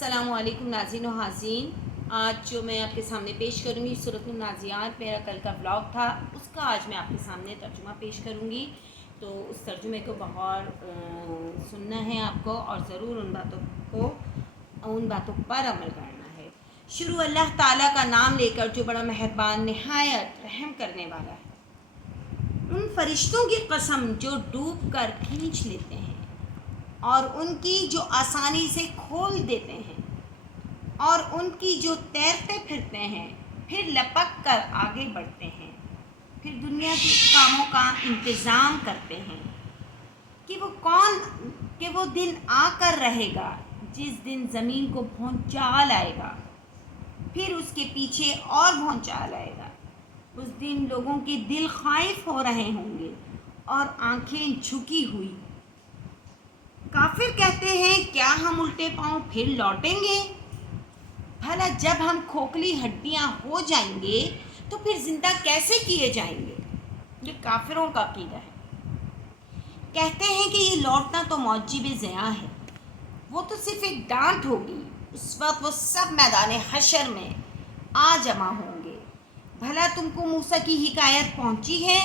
السلام علیکم ناظرین و حاضرین. آج جو میں آپ کے سامنے پیش کروں گی سورۃ النازعات، میرا کل کا بلاگ تھا، اس کا آج میں آپ کے سامنے ترجمہ پیش کروں گی. تو اس ترجمے کو بغور سننا ہے آپ کو، اور ضرور ان باتوں پر عمل کرنا ہے. شروع اللہ تعالیٰ کا نام لے کر جو بڑا مہربان نہایت رحم کرنے والا ہے. ان فرشتوں کی قسم جو ڈوب کر کھینچ لیتے ہیں اور ان کی جو آسانی سے کھول دیتے ہیں، اور ان کی جو تیرتے پھرتے ہیں پھر لپک کر آگے بڑھتے ہیں، پھر دنیا کے کاموں کا انتظام کرتے ہیں کہ وہ دن آ کر رہے گا جس دن زمین کو بھونچا لائے گا، پھر اس کے پیچھے اور بھونچا لائے گا. اس دن لوگوں کے دل خائف ہو رہے ہوں گے اور آنکھیں جھکی ہوئی. کافر کہتے ہیں کیا ہم الٹے پاؤں پھر لوٹیں گے؟ بھلا جب ہم کھوکھلی ہڈیاں ہو جائیں گے تو پھر زندہ کیسے کیے جائیں گے؟ یہ کافروں کا عقیدہ ہے. کہتے ہیں کہ یہ لوٹنا تو موجب زیاں ہے، وہ تو صرف ایک ڈانٹ ہوگی. اس وقت وہ سب میدان حشر میں آ جمع ہوں گے. بھلا تم کو موسیٰ کی حکایت پہنچی ہے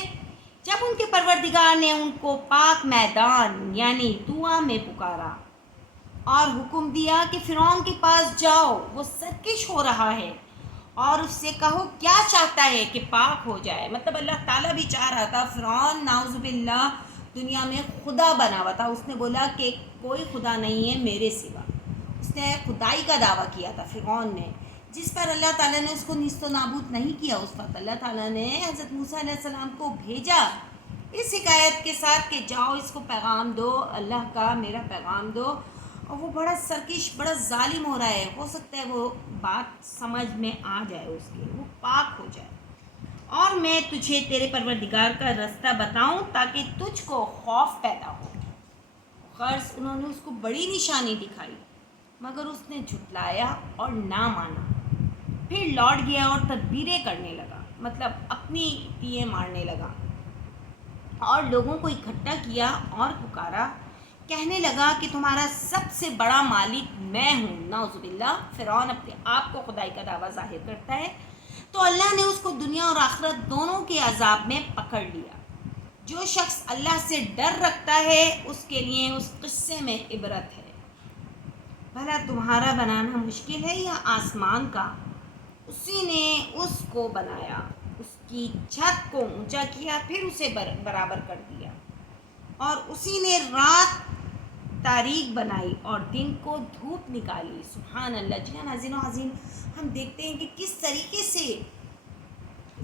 جب ان کے پروردگار نے ان کو پاک میدان یعنی طویٰ میں پکارا اور حکم دیا کہ فرعون کے پاس جاؤ، وہ سرکش ہو رہا ہے، اور اس سے کہو کیا چاہتا ہے کہ پاک ہو جائے. مطلب اللہ تعالیٰ بھی چاہ رہا تھا. فرعون نعوذ باللہ دنیا میں خدا بنا ہوا تھا. اس نے بولا کہ کوئی خدا نہیں ہے میرے سوا. اس نے خدائی کا دعویٰ کیا تھا فرعون نے، جس پر اللہ تعالیٰ نے اس کو نیست و نابود نہیں کیا. اس وقت اللہ تعالیٰ نے حضرت موسیٰ علیہ السلام کو بھیجا اس حکایت کے ساتھ کہ جاؤ اس کو پیغام دو، اللہ کا میرا پیغام دو. اور وہ بڑا سرکش، بڑا ظالم ہو رہا ہے. ہو سکتا ہے وہ بات سمجھ میں آ جائے اس کے، وہ پاک ہو جائے. اور میں تجھے تیرے پروردگار کا رستہ بتاؤں تاکہ تجھ کو خوف پیدا ہو. غرض انہوں نے اس کو بڑی نشانی دکھائی مگر اس نے جھٹلایا اور نہ مانا. پھر لوٹ گیا اور تدبیریں کرنے لگا، مطلب اپنی تیریں مارنے لگا، اور لوگوں کو اکٹھا کیا اور پکارا. کہنے لگا کہ تمہارا سب سے بڑا مالک میں ہوں. نعوذ باللہ فرعون اپنے آپ کو خدائی کا دعویٰ ظاہر کرتا ہے. تو اللہ نے اس کو دنیا اور آخرت دونوں کے عذاب میں پکڑ لیا. جو شخص اللہ سے ڈر رکھتا ہے اس کے لیے اس قصے میں عبرت ہے. بھلا تمہارا بنانا مشکل ہے یا آسمان کا؟ اسی نے اس کو بنایا، اس کی چھت کو اونچا کیا، پھر اسے برابر کر دیا. اور اسی نے رات تاریک بنائی اور دن کو دھوپ نکالی. سبحان اللہ. جی ہاں ناظرین و حاضرین، ہم دیکھتے ہیں کہ کس طریقے سے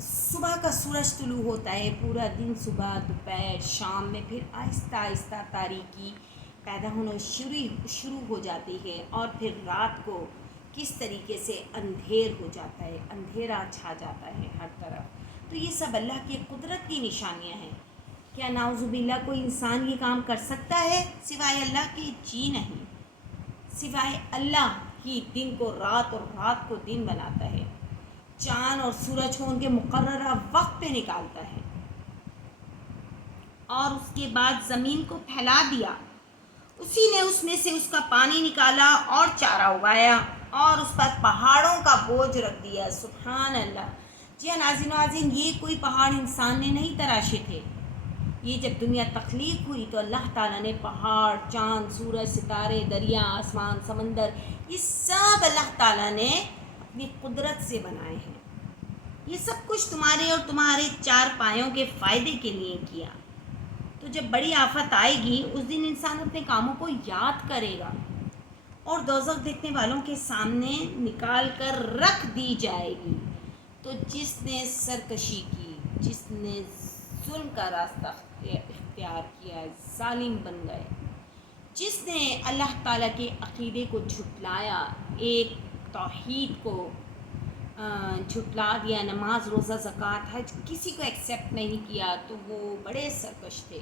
صبح کا سورج طلوع ہوتا ہے، پورا دن صبح دوپہر شام میں، پھر آہستہ آہستہ تاریکی پیدا ہونا شروع ہو جاتی ہے، اور پھر رات کو کس طریقے سے اندھیر ہو جاتا ہے، اندھیرا چھا جاتا ہے ہر طرف. تو یہ سب اللہ کی قدرت کی نشانیاں ہیں. کیا نعوذ باللہ کوئی انسان یہ کام کر سکتا ہے سوائے اللہ کے؟ جی نہیں. سوائے اللہ ہی دن کو رات اور رات کو دن بناتا ہے، چاند اور سورج کو ان کے مقررہ وقت پہ نکالتا ہے، اور اس کے بعد زمین کو پھیلا دیا. اسی نے اس میں سے اس کا پانی نکالا اور چارہ اگایا اور اس پر پہاڑوں کا بوجھ رکھ دیا. سبحان اللہ. جی ہاں ناظرین و حاضرین، یہ کوئی پہاڑ انسان نے نہیں تراشے تھے. یہ جب دنیا تخلیق ہوئی تو اللہ تعالیٰ نے پہاڑ، چاند، سورج، ستارے، دریا، آسمان، سمندر، یہ سب اللہ تعالیٰ نے اپنی قدرت سے بنائے ہیں. یہ سب کچھ تمہارے اور تمہارے چار پایوں کے فائدے کے لیے کیا. تو جب بڑی آفت آئے گی اس دن انسان اپنے کاموں کو یاد کرے گا اور دوزخ دیکھنے والوں کے سامنے نکال کر رکھ دی جائے گی. تو جس نے سرکشی کی، جس نے ظلم کا راستہ اختیار کیا، ظالم بن گئے، جس نے اللہ تعالیٰ کے عقیدے کو جھٹلایا، ایک توحید کو جھٹلا دیا، نماز روزہ زکوٰۃ حج کسی کو ایکسیپٹ نہیں کیا، تو وہ بڑے سرکش تھے.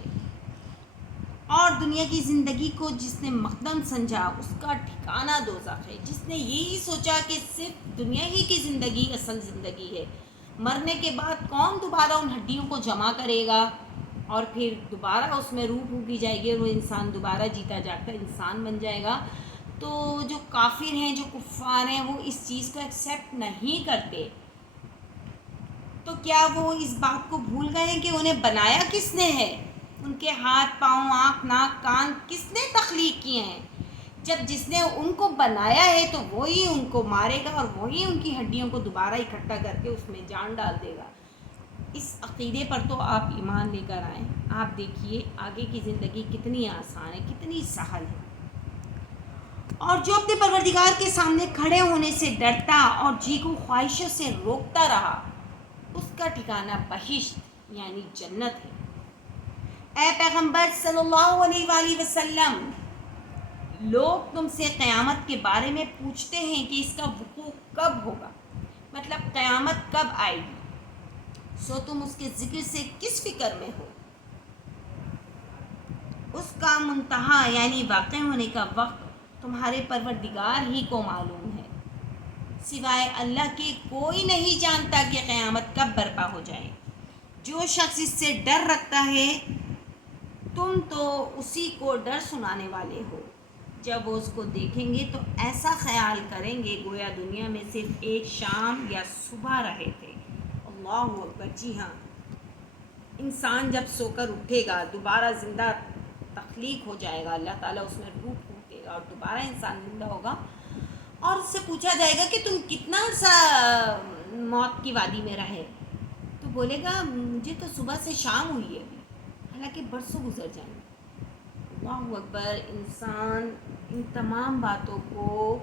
اور دنیا کی زندگی کو جس نے مقدم سمجھا اس کا ٹھکانہ دوزخ ہے. جس نے یہی سوچا کہ صرف دنیا ہی کی زندگی اصل زندگی ہے، مرنے کے بعد کون دوبارہ ان ہڈیوں کو جمع کرے گا اور پھر دوبارہ اس میں روح پھونکی جائے گی اور وہ انسان دوبارہ جیتا جاگتا انسان بن جائے گا. تو جو کافر ہیں، جو کفار ہیں، وہ اس چیز کو ایکسیپٹ نہیں کرتے، تو کیا وہ اس بات کو بھول گئے ہیں کہ انہیں بنایا کس نے ہے؟ ان کے ہاتھ، پاؤں، آنکھ، ناک، کان کس نے تخلیق کیے ہیں؟ جب جس نے ان کو بنایا ہے تو وہی ان کو مارے گا اور وہی ان کی ہڈیوں کو دوبارہ اکٹھا کر کے اس میں جان ڈال دے گا۔ اس عقیدے پر تو آپ ایمان لے کر آئیں، آپ دیکھیے آگے کی زندگی کتنی آسان ہے، کتنی سہل ہے۔ اور جو اپنے پروردگار کے سامنے کھڑے ہونے سے ڈرتا اور جی کو خواہشوں سے روکتا رہا، اس کا ٹھکانہ بہشت یعنی جنت ہے۔ اے پیغمبر صلی اللہ علیہ وآلہ وسلم، لوگ تم سے قیامت کے بارے میں پوچھتے ہیں کہ اس کا وقوع کب ہوگا، مطلب قیامت کب آئے گی، سو تم اس کے ذکر سے کس فکر میں ہو؟ اس کا منتہا یعنی واقع ہونے کا وقت تمہارے پروردگار ہی کو معلوم ہے، سوائے اللہ کے کوئی نہیں جانتا کہ قیامت کب برپا ہو جائے۔ جو شخص اس سے ڈر رکھتا ہے تم تو اسی کو ڈر سنانے والے ہو۔ جب وہ اس کو دیکھیں گے تو ایسا خیال کریں گے گویا دنیا میں صرف ایک شام یا صبح رہے تھے۔ اللہ اکبر! جی ہاں، انسان جب سو کر اٹھے گا، دوبارہ زندہ تخلیق ہو جائے گا، اللہ تعالیٰ اس میں روح پھونکے گا اور دوبارہ انسان زندہ ہوگا، اور اس سے پوچھا جائے گا کہ تم کتنا عرصہ موت کی وادی میں رہے، تو بولے گا مجھے تو صبح سے شام ہوئی ہے ابھی، حالانکہ برسوں گزر جائیں گے۔ اللہ اکبر! انسان ان تمام باتوں کو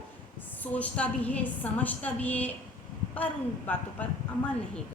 سوچتا بھی ہے، سمجھتا بھی ہے، پر ان باتوں پر عمل نہیں کرتا۔